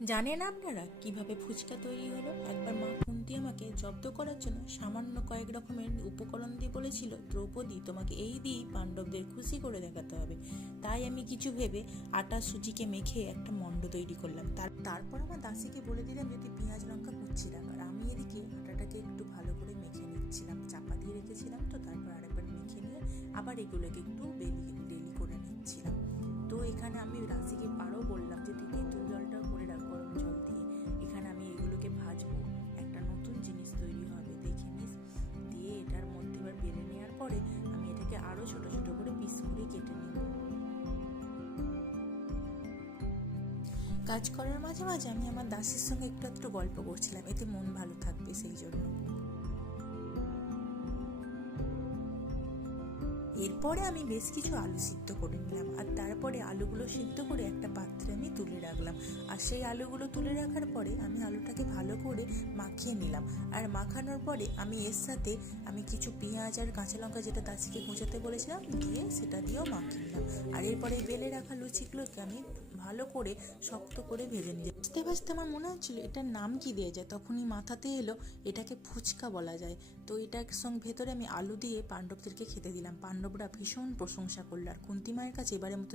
জানেন আপনারা কিভাবে ফুচকা তৈরি হলো? একবার মা কুন্তি আমাকে জব্দ করার জন্য সামান্য কয়েক রকমের উপকরণ দিয়ে বলেছিল, দ্রৌপদী, তোমাকে এই দিয়েই পাণ্ডবদের খুশি করে দেখাতে হবে। তাই আমি কিছু ভেবে আটা সুজিকে মেখে একটা মণ্ড তৈরি করলাম। তারপর আমার দাসীকে বলে দিলাম যদি পেঁয়াজ লঙ্কা কুচি রাখ, আর আমি এদিকে আটাটাকে একটু ভালো করে মেখে নিচ্ছিলাম। চাপা দিয়ে রেখেছিলাম, তো তারপর আরেকবার মেখে নিয়ে আবার এগুলোকে একটু বেলি করে নিচ্ছিলাম। তো এখানে আমি রাশিকে পারও বললাম যে তুই তেঁতুল জলটাও করে রাখ গরম জল দিয়ে, এখানে আমি এগুলোকে ভাজবো, একটা নতুন জিনিস তৈরি হবে, দেখে নিস। দিয়ে এটার মধ্যে এবার বেলে নেওয়ার পরে আমি এটাকে আরও ছোট ছোট করে পিস করে কেটে নেব। কাজ করার মাঝে মাঝে আমি আমার দাসের সঙ্গে একটু একটু গল্প করছিলাম, এতে মন ভালো থাকবে সেই জন্য। এরপরে আমি বেশ কিছু আলু সিদ্ধ করে নিলাম, আর তারপরে আলুগুলো সিদ্ধ করে একটা পাত্রে আমি তুলে রাখলাম। আর সেই আলুগুলো তুলে রাখার পরে আমি আলুটাকে ভালো করে মাখিয়ে নিলাম। আর মাখানোর পরে আমি এর সাথে আমি কিছু পেঁয়াজ আর কাঁচা লঙ্কা, যেটা দাসিকে কুচাতে বলেছিলাম, দিয়ে সেটা দিয়েও মাখিয়ে নিলাম। আর এরপরে বেলে রাখা লুচিগুলোকে আমি ভালো করে শক্ত করে ভেজে নিলাম। ভাজতে ভাজতে আমার মনে হচ্ছিল এটার নাম কি দেওয়া যায়, তখনই মাথাতে এলো এটাকে ফুচকা বলা যায়। তো এটার সঙ্গে ভেতরে আমি আলু দিয়ে পাণ্ডবদেরকে খেতে দিলাম। পাণ্ডবরা ভীষণ প্রশংসা করলো, আর কুন্তী মায়ের কাছে এবারের মতো